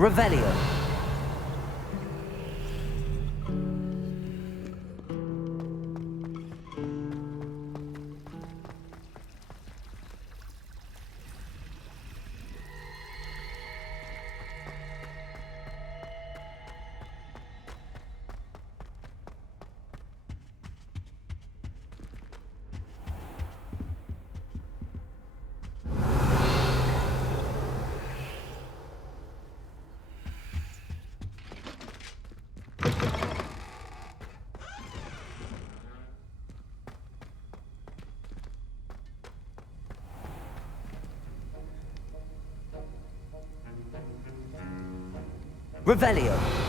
Revelio. Revelio.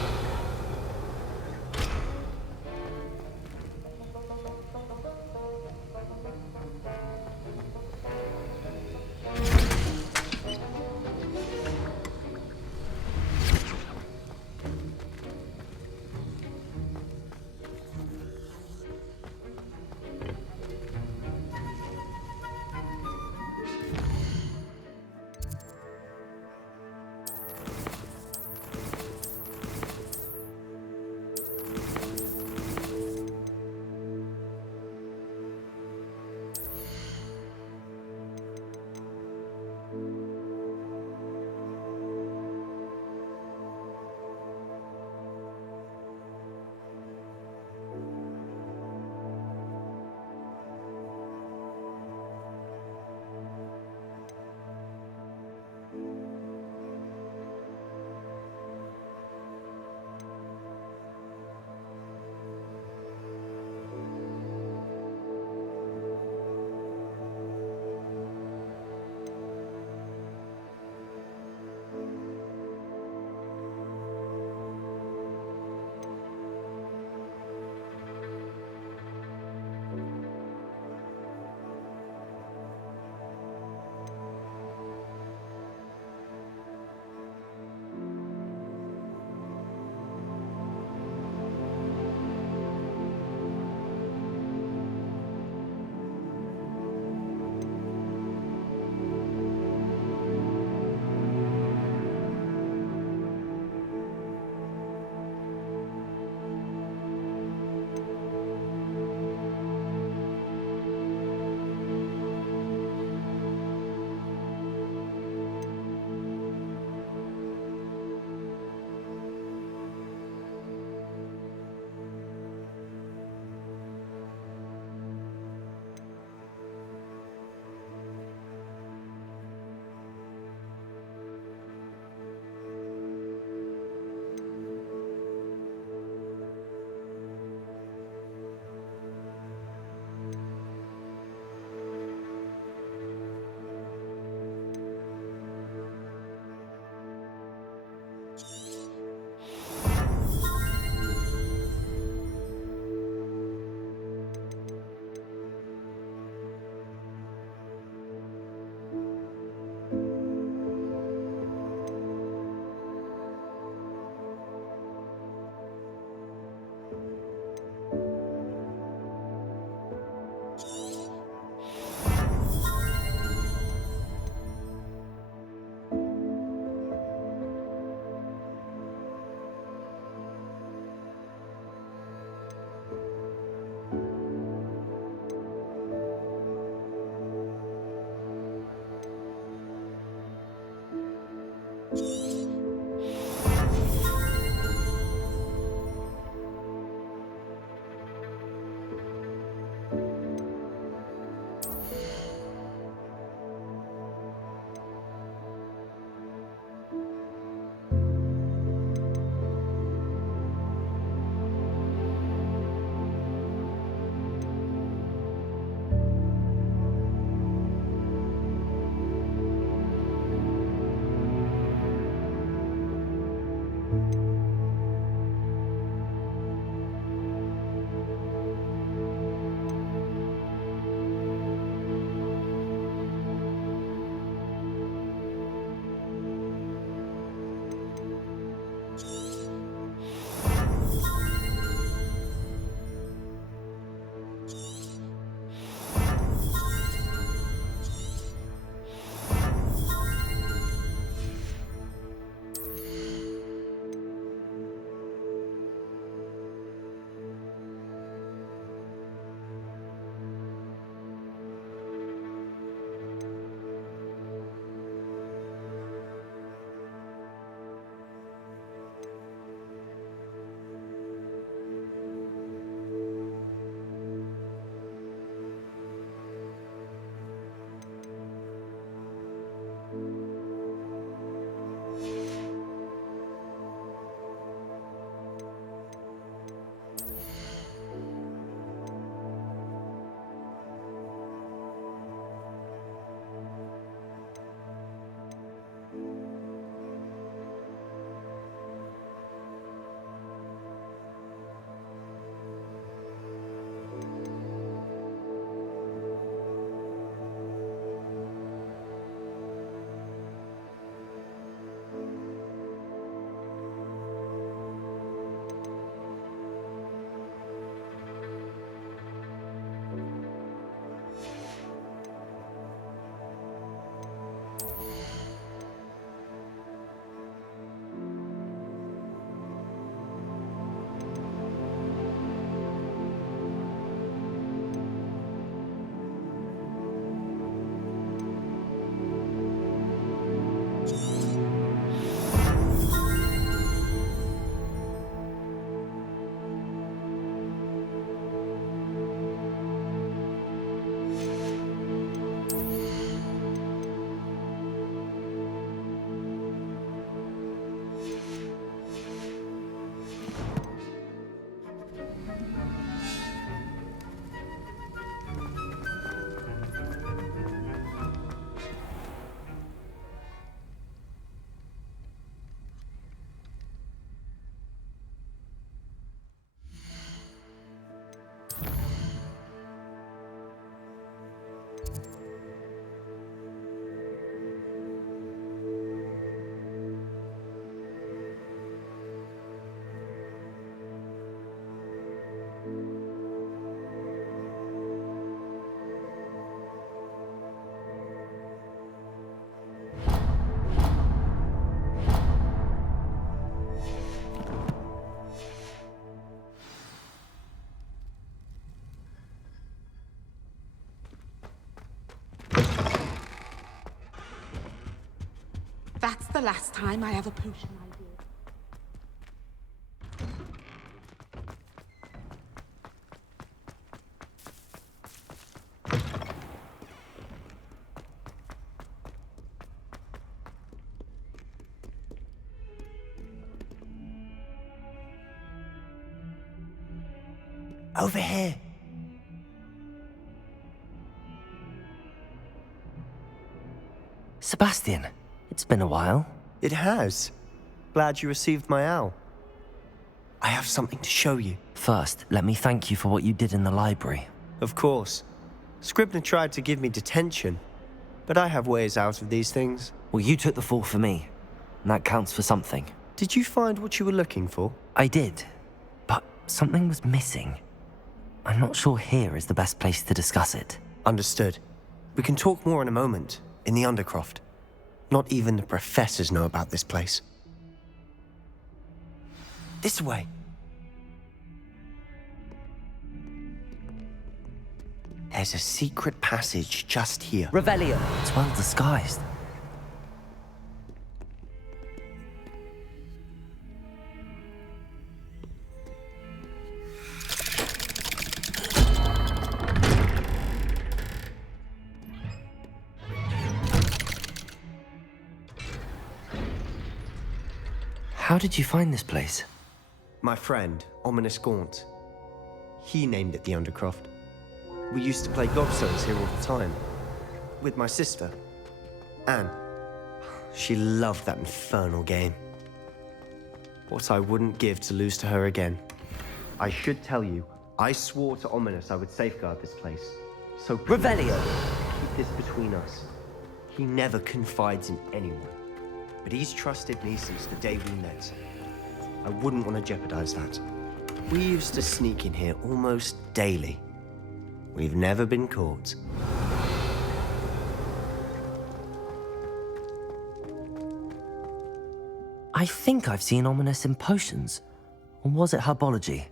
the last time I have a potion idea. Over here. Sebastian, it's been a while. It has. Glad you received my owl. I have something to show you. First, let me thank you for what you did in the library. Of course. Scribner tried to give me detention, but I have ways out of these things. Well, you took the fall for me, and that counts for something. Did you find what you were looking for? I did, but something was missing. I'm not sure here is the best place to discuss it. Understood. We can talk more in a moment, in the Undercroft. Not even the professors know about this place. This way. There's a secret passage just here. Revelio. It's well disguised. How did you find this place? My friend, Ominous Gaunt. He named it the Undercroft. We used to play gobstones here all the time. With my sister, Anne. She loved that infernal game. What I wouldn't give to lose to her again. I should tell you, I swore to Ominous I would safeguard this place. So please, Revelio. keep this between us. He never confides in anyone. But he's trusted me since the day we met. I wouldn't want to jeopardize that. We used to sneak in here almost daily. We've never been caught. I think I've seen Ominous in potions. Or was it herbology?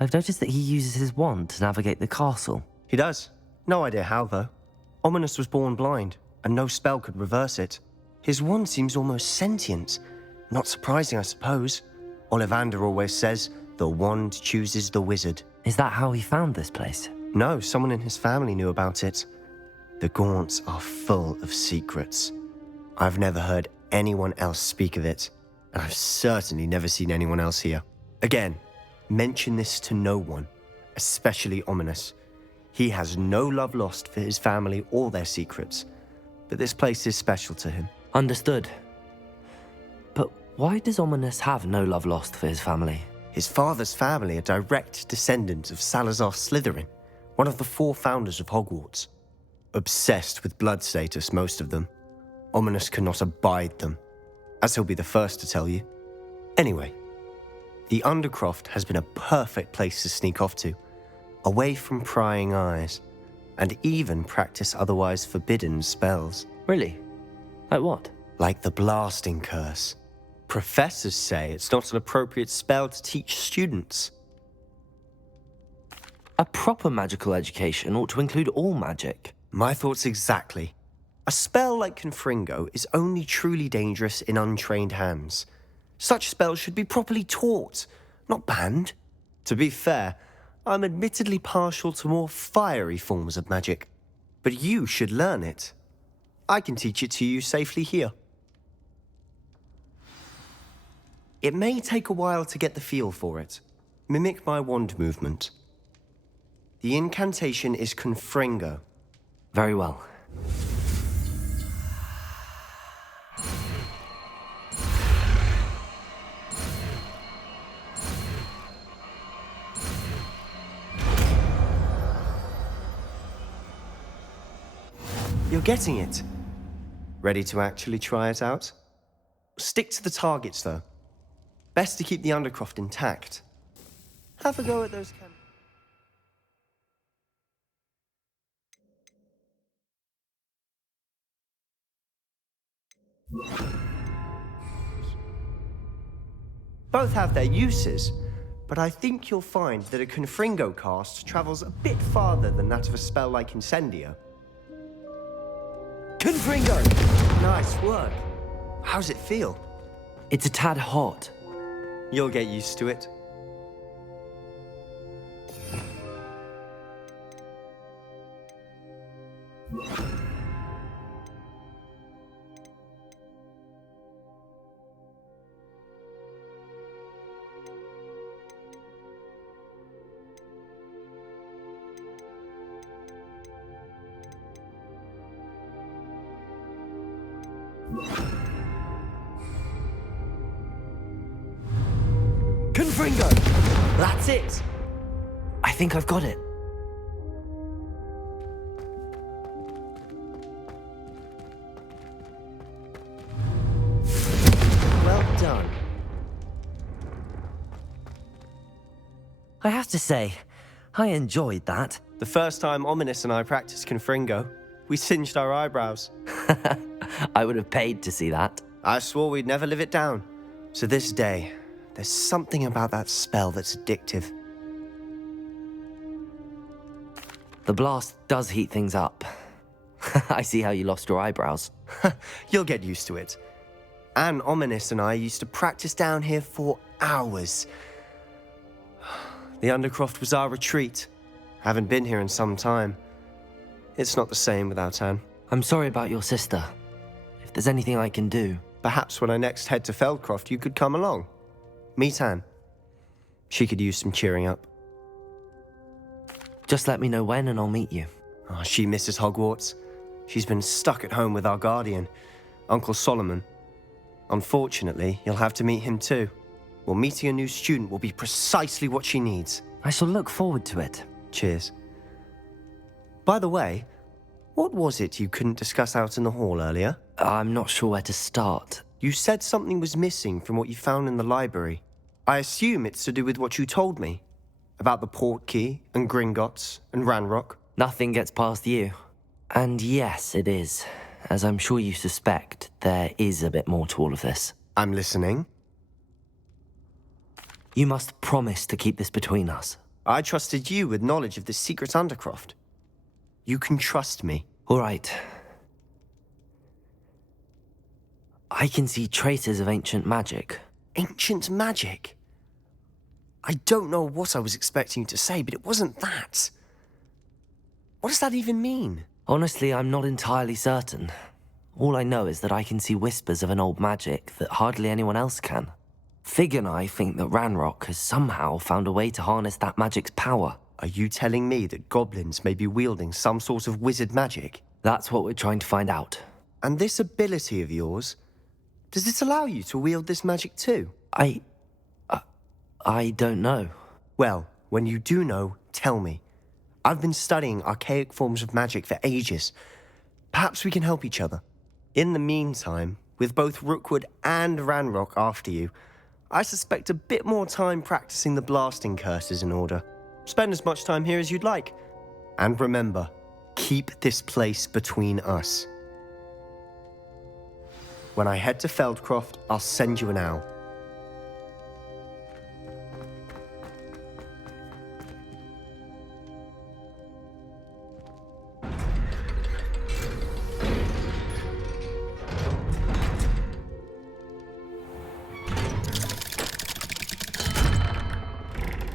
I've noticed that he uses his wand to navigate the castle. He does. No idea how, though. Ominous was born blind, and no spell could reverse it. His wand seems almost sentient. Not surprising, I suppose. Ollivander always says, the wand chooses the wizard. Is that how he found this place? No, someone in his family knew about it. The Gaunts are full of secrets. I've never heard anyone else speak of it, and I've certainly never seen anyone else here. Again, mention this to no one, especially Ominous. He has no love lost for his family or their secrets, but this place is special to him. Understood. But why does Ominous have no love lost for his family? His father's family are direct descendants of Salazar Slytherin, one of the 4 founders of Hogwarts. Obsessed with blood status, most of them. Ominous cannot abide them, as he'll be the first to tell you. Anyway, the Undercroft has been a perfect place to sneak off to, away from prying eyes, and even practice otherwise forbidden spells. Really? Like what? Like the blasting curse. Professors say it's not an appropriate spell to teach students. A proper magical education ought to include all magic. My thoughts exactly. A spell like Confringo is only truly dangerous in untrained hands. Such spells should be properly taught, not banned. To be fair, I'm admittedly partial to more fiery forms of magic, but you should learn it. I can teach it to you safely here. It may take a while to get the feel for it. Mimic my wand movement. The incantation is Confringo. Very well. You're getting it. Ready to actually try it out? Stick to the targets, though. Best to keep the Undercroft intact. Have a go at those cameras. Both have their uses, but I think you'll find that a Confringo cast travels a bit farther than that of a spell like Incendio. Confringo! Nice work. How's it feel? It's a tad hot. You'll get used to it. Confringo! That's it! I think I've got it. Well done. I have to say, I enjoyed that. The first time Ominous and I practiced Confringo, we singed our eyebrows. I would have paid to see that. I swore we'd never live it down. So this day, there's something about that spell that's addictive. The blast does heat things up. I see how you lost your eyebrows. You'll get used to it. And Ominous and I used to practice down here for hours. The Undercroft was our retreat. Haven't been here in some time. It's not the same without Anne. I'm sorry about your sister. If there's anything I can do... Perhaps when I next head to Feldcroft, you could come along. Meet Anne. She could use some cheering up. Just let me know when and I'll meet you. Oh, she misses Hogwarts. She's been stuck at home with our guardian, Uncle Solomon. Unfortunately, you'll have to meet him too. Well, meeting a new student will be precisely what she needs. I shall look forward to it. Cheers. By the way, what was it you couldn't discuss out in the hall earlier? I'm not sure where to start. You said something was missing from what you found in the library. I assume it's to do with what you told me. About the Portkey, and Gringotts, and Ranrock. Nothing gets past you. And yes, it is. As I'm sure you suspect, there is a bit more to all of this. I'm listening. You must promise to keep this between us. I trusted you with knowledge of the secret Undercroft. You can trust me. All right. I can see traces of ancient magic. Ancient magic? I don't know what I was expecting you to say, but it wasn't that. What does that even mean? Honestly, I'm not entirely certain. All I know is that I can see whispers of an old magic that hardly anyone else can. Fig and I think that Ranrock has somehow found a way to harness that magic's power. Are you telling me that goblins may be wielding some sort of wizard magic? That's what we're trying to find out. And this ability of yours, does it allow you to wield this magic too? I don't know. Well, when you do know, tell me. I've been studying archaic forms of magic for ages. Perhaps we can help each other. In the meantime, with both Rookwood and Ranrock after you, I suspect a bit more time practicing the blasting curse is in order. Spend as much time here as you'd like. And remember, keep this place between us. When I head to Feldcroft, I'll send you an owl.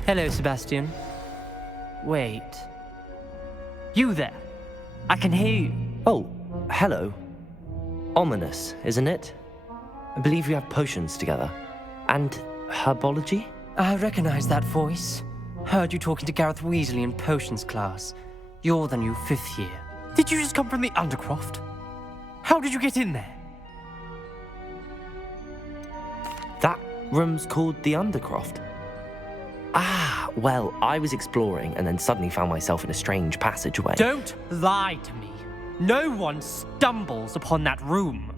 Hello, Sebastian. Wait. You there? I can hear you. Oh, hello. Ominous, isn't it? I believe we have potions together. And herbology? I recognize that voice. Heard you talking to Gareth Weasley in potions class. You're the new 5th year. Did you just come from the Undercroft? How did you get in there? That room's called the Undercroft. Ah, well, I was exploring and then suddenly found myself in a strange passageway. Don't lie to me. No one stumbles upon that room.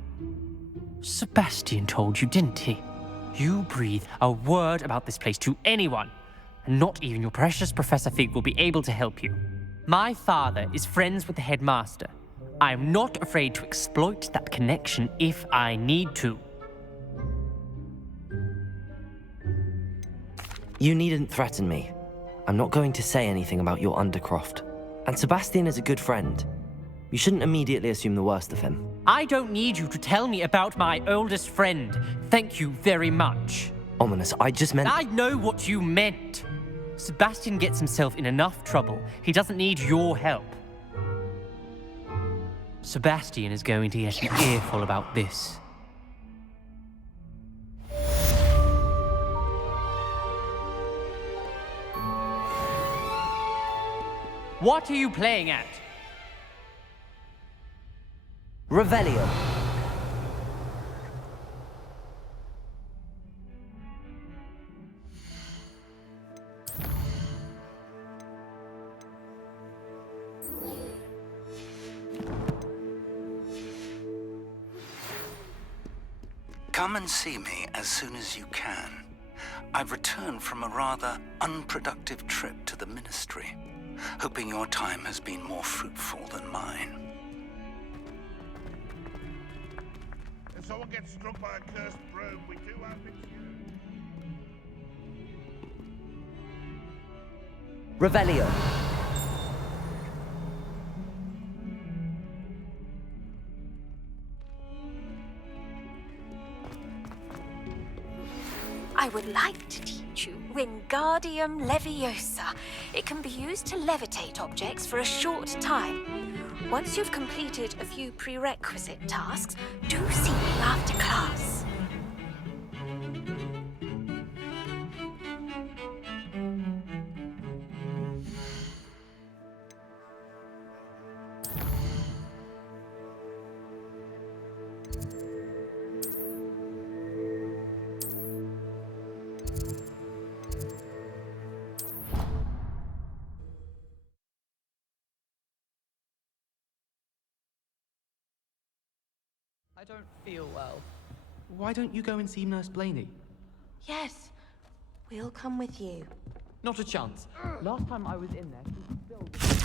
Sebastian told you, didn't he? You breathe a word about this place to anyone, and not even your precious Professor Fig will be able to help you. My father is friends with the headmaster. I am not afraid to exploit that connection if I need to. You needn't threaten me. I'm not going to say anything about your Undercroft. And Sebastian is a good friend. You shouldn't immediately assume the worst of him. I don't need you to tell me about my oldest friend. Thank you very much. Ominous, I just meant... I know what you meant. Sebastian gets himself in enough trouble. He doesn't need your help. Sebastian is going to get an earful about this. What are you playing at? Revelio. Come and see me as soon as you can. I've returned from a rather unproductive trip to the Ministry, hoping your time has been more fruitful than mine. If someone gets struck by a cursed broom, we do have it. Revelio. I would like to teach you Wingardium Leviosa. It can be used to levitate objects for a short time. Once you've completed a few prerequisite tasks, do see me after class. I don't feel well. Why don't you go and see Nurse Blaney? Yes, we'll come with you. Not a chance. Last time I was in there, she was still...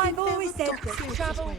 I've always said that travel.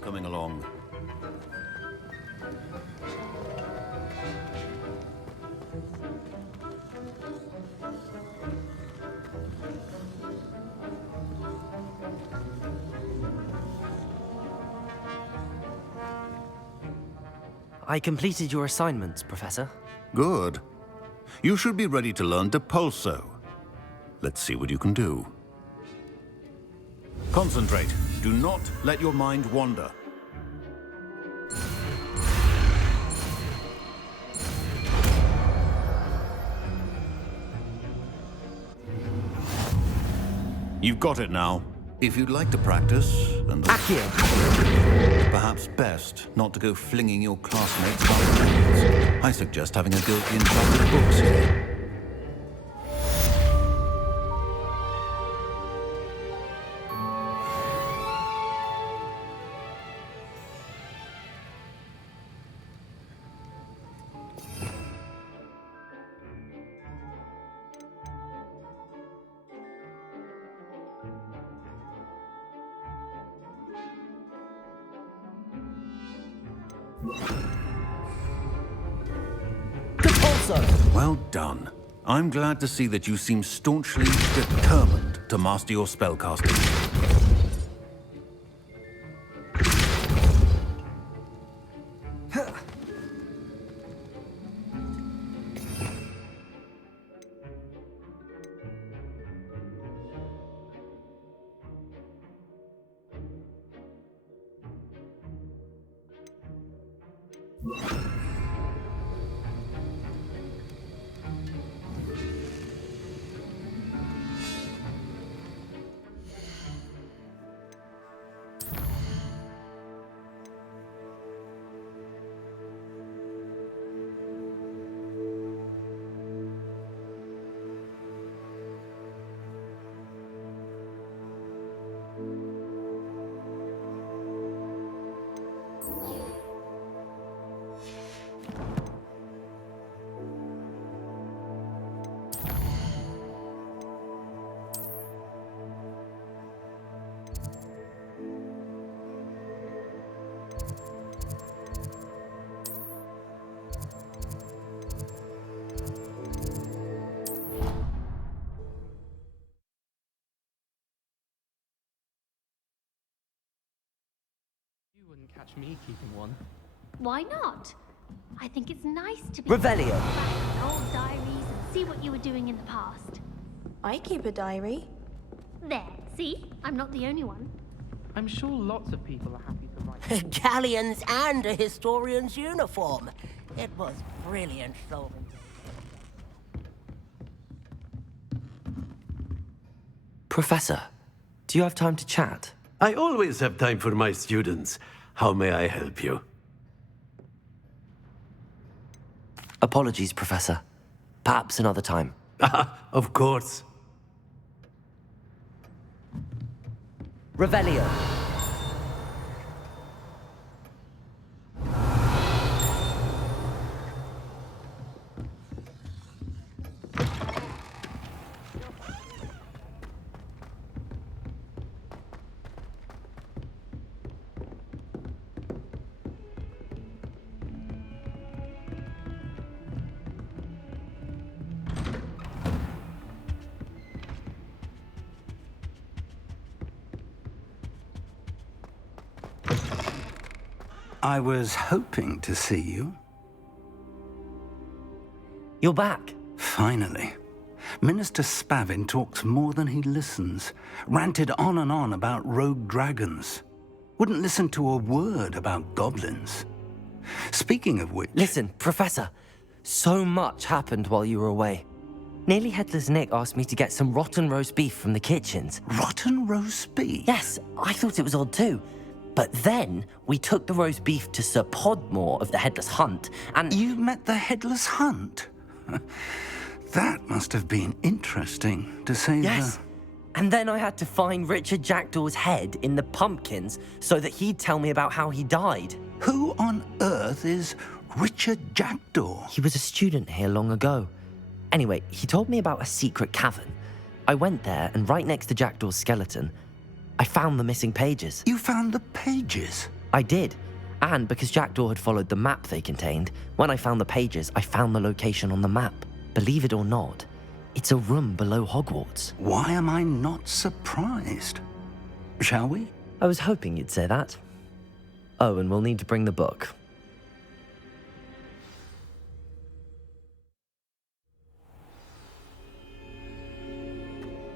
Coming along. I completed your assignments, Professor. Good. You should be ready to learn Depulso. Let's see what you can do. Concentrate. Do not let your mind wander. You've got it now. If you'd like to practice, and it's perhaps best not to go flinging your classmates down the drains. I suggest having a go at the enchanted books here. Well done. I'm glad to see that you seem staunchly determined to master your spellcasting. You wouldn't catch me keeping one. Why not? I think it's nice to be Revelio. back in old diaries and see what you were doing in the past. I keep a diary. There, see? I'm not the only one. I'm sure lots of people are happy to write. Galleons and a historian's uniform. It was brilliant filming. Professor, do you have time to chat? I always have time for my students. How may I help you? Apologies, Professor. Perhaps another time. Of course. Revelio. I was hoping to see you. You're back. Finally. Minister Spavin talks more than he listens. Ranted on and on about rogue dragons. Wouldn't listen to a word about goblins. Speaking of which... Listen, Professor. So much happened while you were away. Nearly Headless Nick asked me to get some rotten roast beef from the kitchens. Rotten roast beef? Yes, I thought it was odd too. But then we took the roast beef to Sir Podmore of the Headless Hunt, and... You met the Headless Hunt? That must have been interesting, to say Yes. the... And then I had to find Richard Jackdaw's head in the pumpkins so that he'd tell me about how he died. Who on earth is Richard Jackdaw? He was a student here long ago. Anyway, he told me about a secret cavern. I went there, and right next to Jackdaw's skeleton, I found the missing pages. You found the pages? I did. And because Jackdaw had followed the map they contained, when I found the pages, I found the location on the map. Believe it or not, it's a room below Hogwarts. Why am I not surprised? Shall we? I was hoping you'd say that. Oh, and we'll need to bring the book.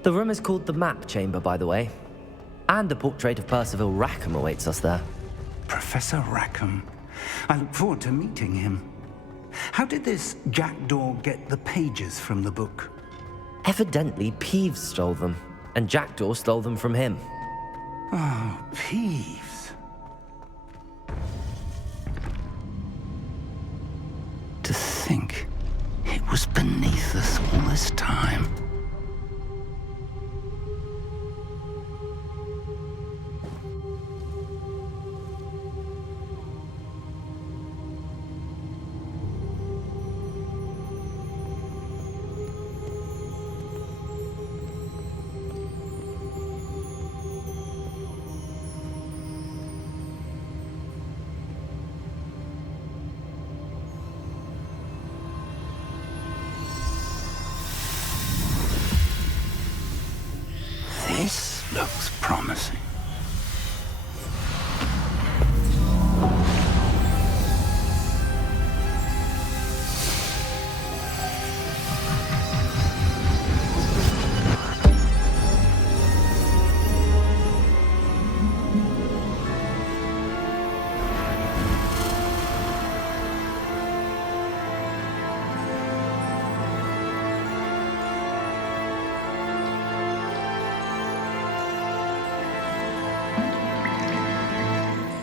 The room is called the Map Chamber, by the way. And a portrait of Percival Rackham awaits us there. Professor Rackham. I look forward to meeting him. How did this jackdaw get the pages from the book? Evidently, Peeves stole them, and Jackdaw stole them from him. Oh, Peeves. To think it was beneath us all this time. This looks promising.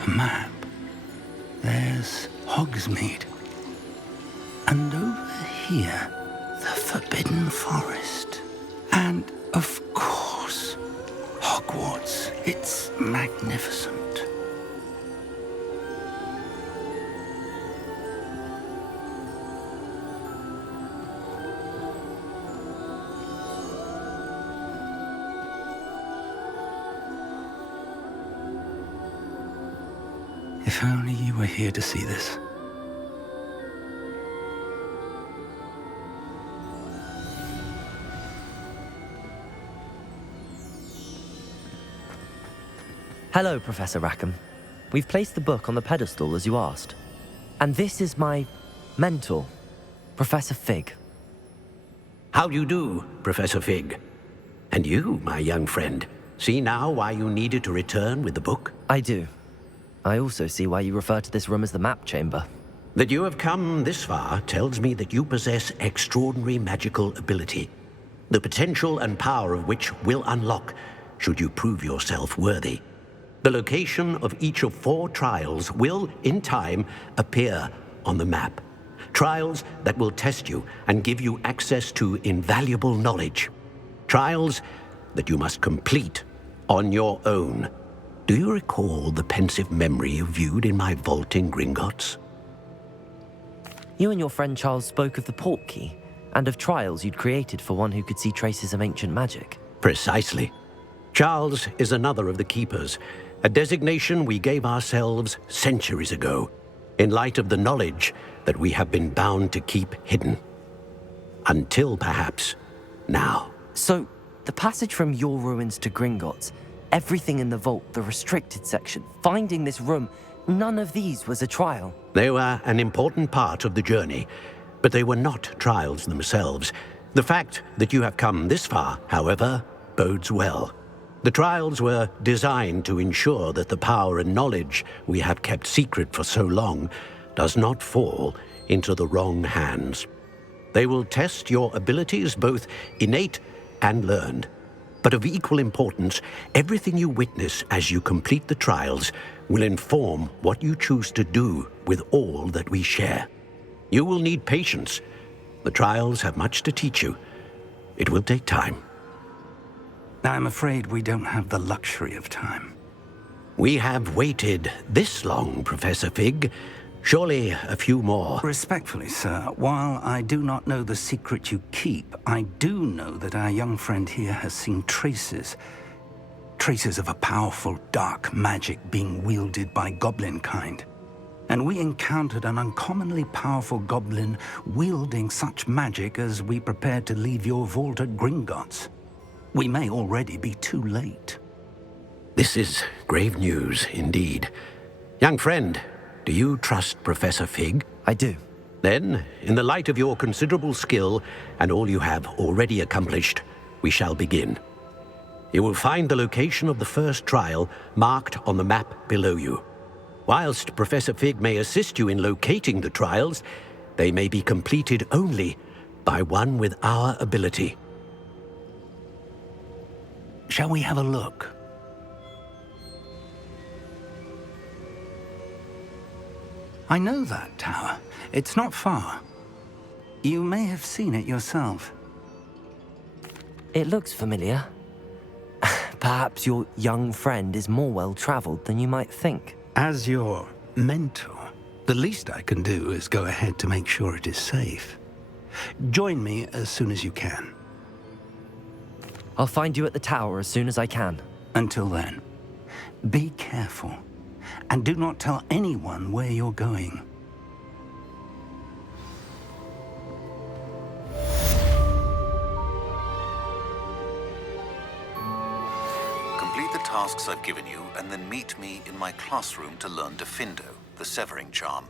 Map. There's Hogsmeade. And over here, the Forbidden Forest. And, of course, Hogwarts. It's magnificent. If only you were here to see this. Hello, Professor Rackham. We've placed the book on the pedestal as you asked. And this is my mentor, Professor Fig. How do you do, Professor Fig? And you, my young friend, see now why you needed to return with the book? I do. I also see why you refer to this room as the Map Chamber. That you have come this far tells me that you possess extraordinary magical ability, the potential and power of which will unlock should you prove yourself worthy. The location of each of 4 trials will, in time, appear on the map. Trials that will test you and give you access to invaluable knowledge. Trials that you must complete on your own. Do you recall the pensive memory you viewed in my vault in Gringotts? You and your friend Charles spoke of the portkey and of trials you'd created for one who could see traces of ancient magic. Precisely. Charles is another of the keepers, a designation we gave ourselves centuries ago, in light of the knowledge that we have been bound to keep hidden. Until perhaps now. So, the passage from your ruins to Gringotts, everything in the vault, the restricted section, finding this room, none of these was a trial. They were an important part of the journey, but they were not trials themselves. The fact that you have come this far, however, bodes well. The trials were designed to ensure that the power and knowledge we have kept secret for so long does not fall into the wrong hands. They will test your abilities, both innate and learned. But of equal importance, everything you witness as you complete the trials will inform what you choose to do with all that we share. You will need patience. The trials have much to teach you. It will take time. I'm afraid we don't have the luxury of time. We have waited this long, Professor Fig. Surely a few more. Respectfully, sir, while I do not know the secret you keep, I do know that our young friend here has seen traces of a powerful dark magic being wielded by goblin kind. And we encountered an uncommonly powerful goblin wielding such magic as we prepared to leave your vault at Gringotts. We may already be too late. This is grave news indeed. Young friend, do you trust Professor Fig? I do. Then, in the light of your considerable skill and all you have already accomplished, we shall begin. You will find the location of the first trial marked on the map below you. Whilst Professor Fig may assist you in locating the trials, they may be completed only by one with our ability. Shall we have a look? I know that tower. It's not far. You may have seen it yourself. It looks familiar. Perhaps your young friend is more well-traveled than you might think. As your mentor, the least I can do is go ahead to make sure it is safe. Join me as soon as you can. I'll find you at the tower as soon as I can. Until then, be careful, and do not tell anyone where you're going. Complete the tasks I've given you, and then meet me in my classroom to learn Defindo, the severing charm.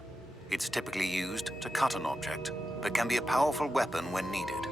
It's typically used to cut an object, but can be a powerful weapon when needed.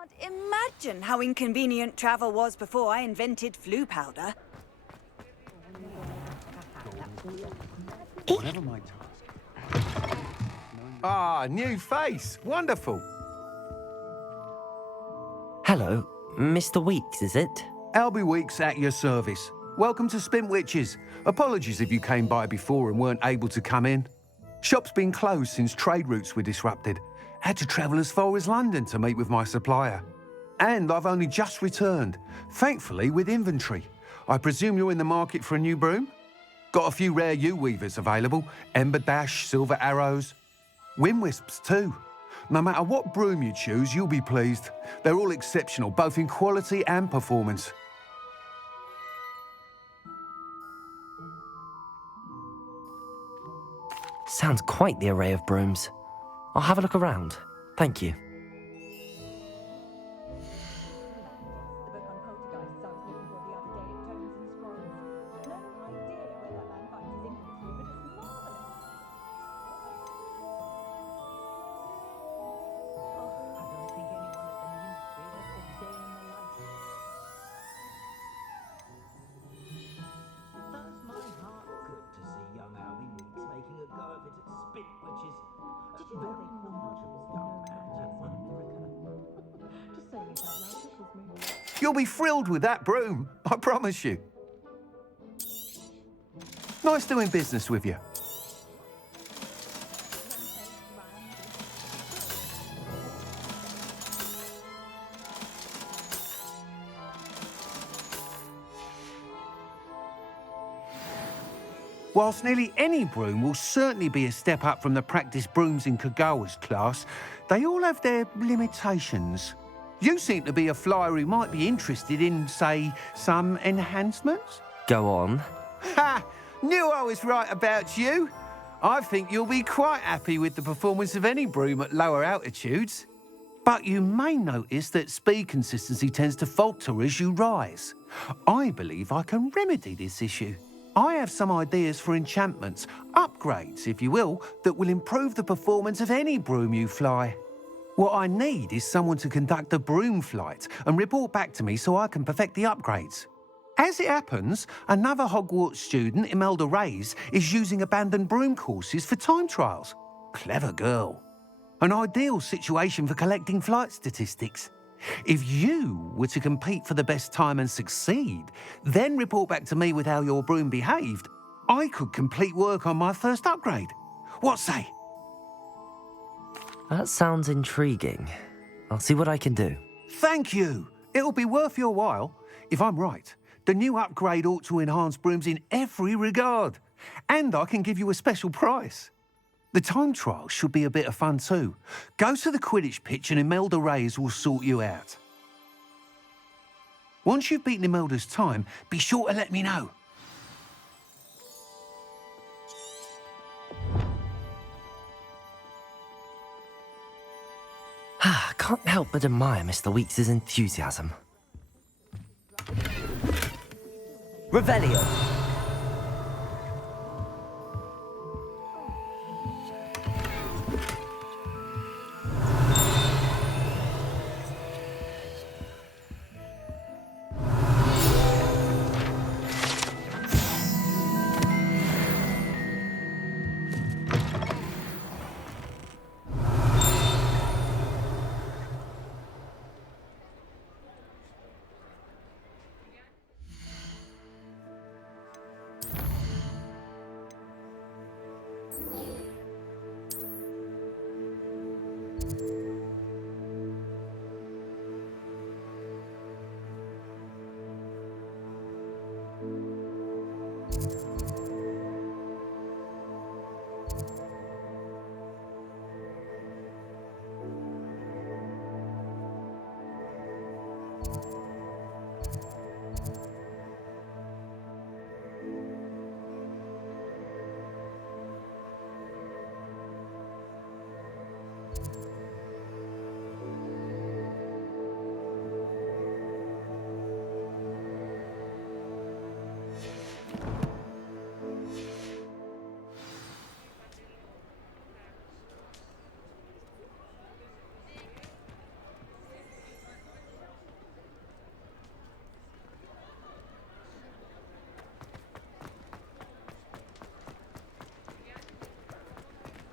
Can't imagine how inconvenient travel was before I invented flu powder. Whatever my task. Ah, new face. Wonderful. Hello, Mr. Weeks, is it? Albie Weeks at your service. Welcome to Spintwitches. Apologies if you came by before and weren't able to come in. Shop's been closed since trade routes were disrupted. Had to travel as far as London to meet with my supplier. And I've only just returned, thankfully with inventory. I presume you're in the market for a new broom? Got a few rare U-weavers available, Ember Dash, Silver Arrows, Wind Wisps too. No matter what broom you choose, you'll be pleased. They're all exceptional, both in quality and performance. Sounds quite the array of brooms. I'll have a look around. Thank you. You'll be thrilled with that broom, I promise you. Nice doing business with you. Whilst nearly any broom will certainly be a step up from the practice brooms in Kagawa's class, they all have their limitations. You seem to be a flyer who might be interested in, say, some enhancements? Go on. Ha! Knew I was right about you. I think you'll be quite happy with the performance of any broom at lower altitudes. But you may notice that speed consistency tends to falter as you rise. I believe I can remedy this issue. I have some ideas for enchantments, upgrades, if you will, that will improve the performance of any broom you fly. What I need is someone to conduct a broom flight and report back to me so I can perfect the upgrades. As it happens, another Hogwarts student, Imelda Reyes, is using abandoned broom courses for time trials. Clever girl. An ideal situation for collecting flight statistics. If you were to compete for the best time and succeed, then report back to me with how your broom behaved, I could complete work on my first upgrade. What say? That sounds intriguing. I'll see what I can do. Thank you. It'll be worth your while. If I'm right, the new upgrade ought to enhance brooms in every regard. And I can give you a special price. The time trial should be a bit of fun too. Go to the Quidditch pitch and Imelda Reyes will sort you out. Once you've beaten Imelda's time, be sure to let me know. Can't help but admire Mr. Weeks' enthusiasm. Revelio.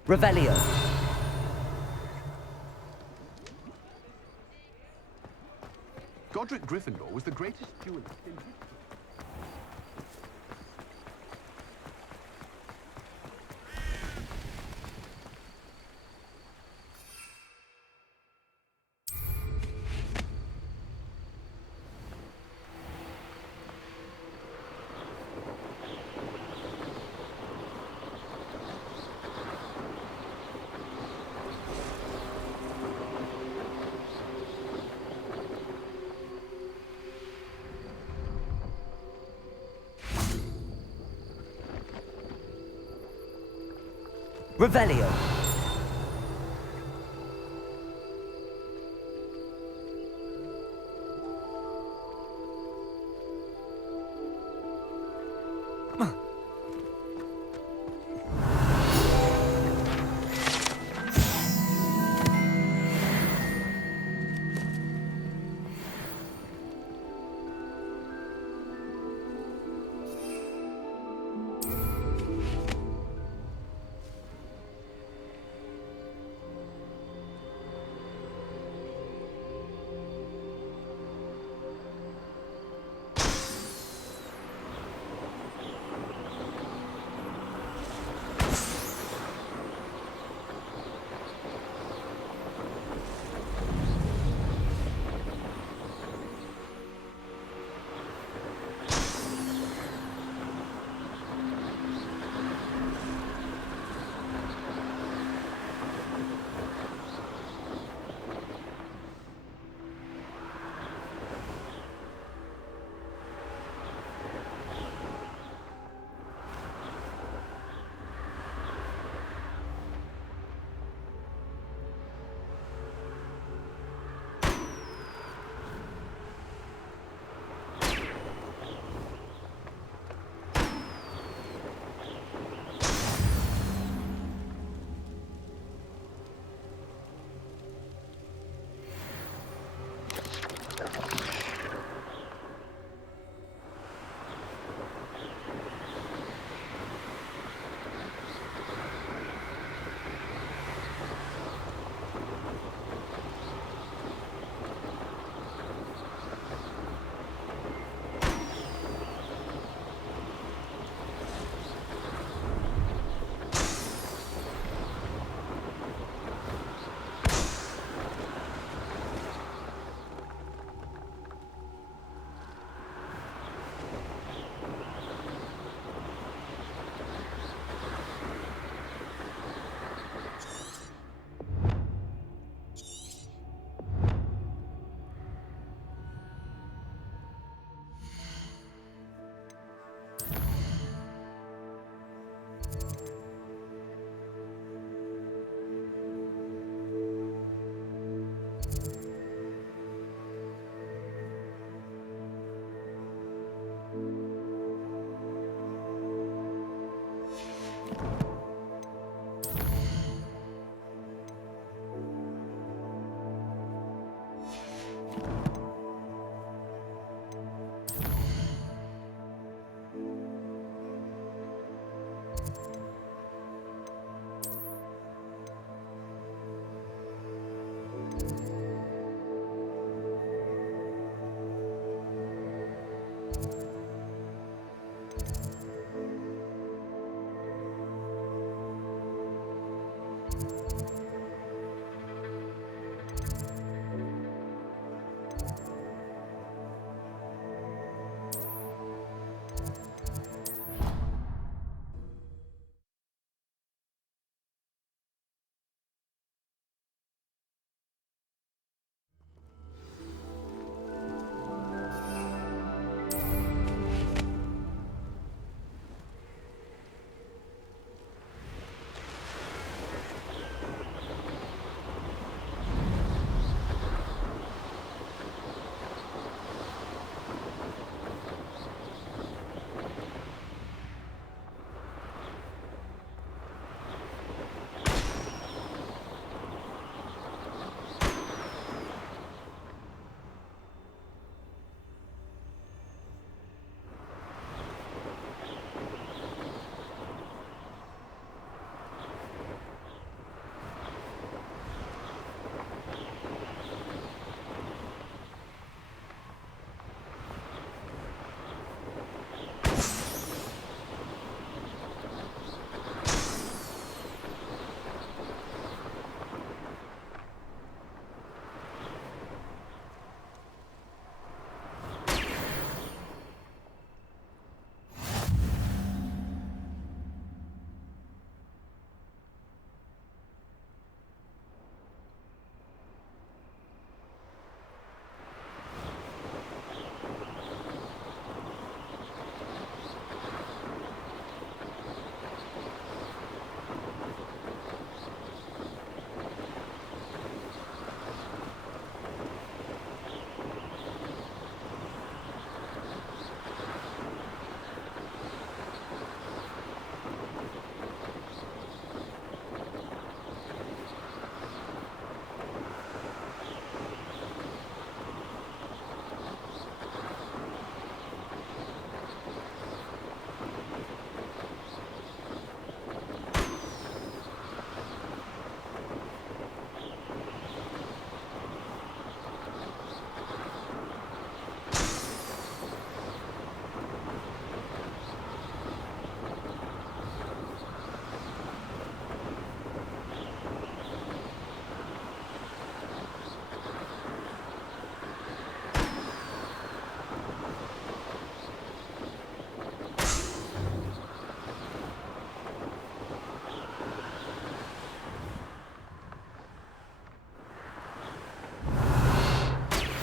Revelio. Godric Gryffindor was the greatest duelist in history. Revelio.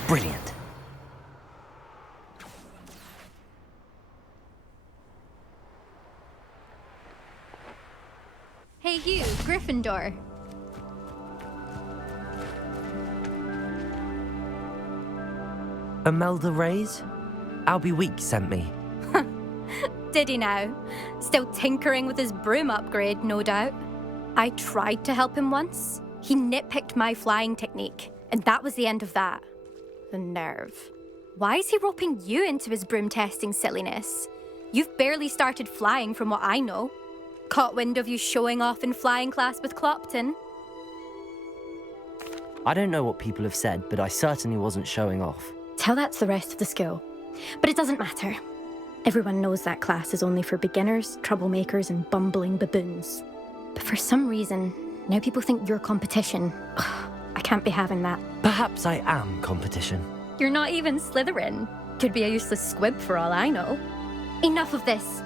Brilliant. Hey you, Gryffindor. Imelda Reyes? Albie Week sent me. Did he now? Still tinkering with his broom upgrade, no doubt. I tried to help him once. He nitpicked my flying technique, and that was the end of that. The nerve. Why is he roping you into his broom testing silliness? You've barely started flying from what I know. Caught wind of you showing off in flying class with Clopton. I don't know what people have said, but I certainly wasn't showing off. Tell that to the rest of the school. But it doesn't matter. Everyone knows that class is only for beginners, troublemakers, and bumbling baboons. But for some reason, now people think you're competition. Ugh, I can't be having that. Perhaps I am competition. You're not even Slytherin. Could be a useless squib for all I know. Enough of this.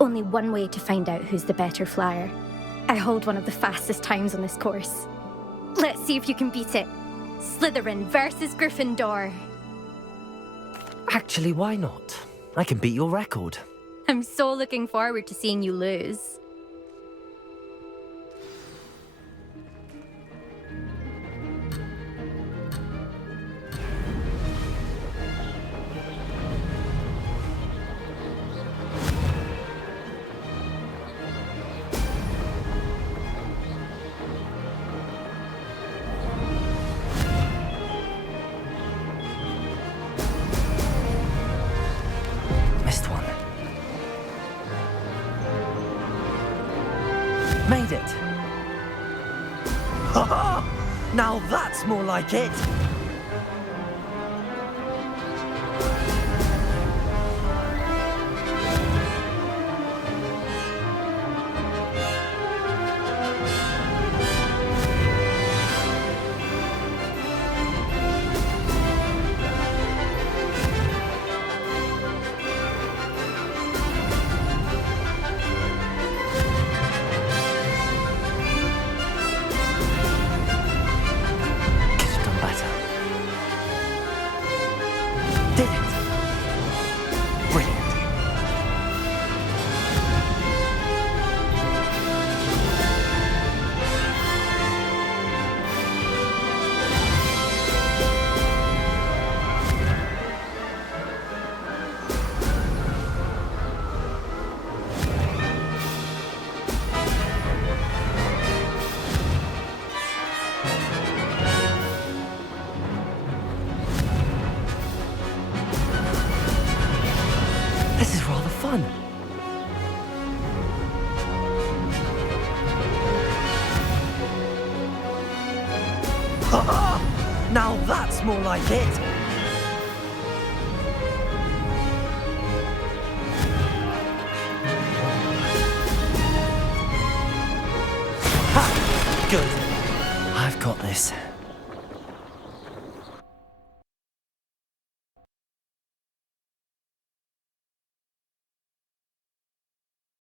Only one way to find out who's the better flyer. I hold one of the fastest times on this course. Let's see if you can beat it. Slytherin versus Gryffindor. Actually, why not? I can beat your record. I'm so looking forward to seeing you lose. Missed one. Made it! Ha-ha! Now that's more like it! This is rather fun. Ha-ha! Now that's more like it. Ha! Good. I've got this.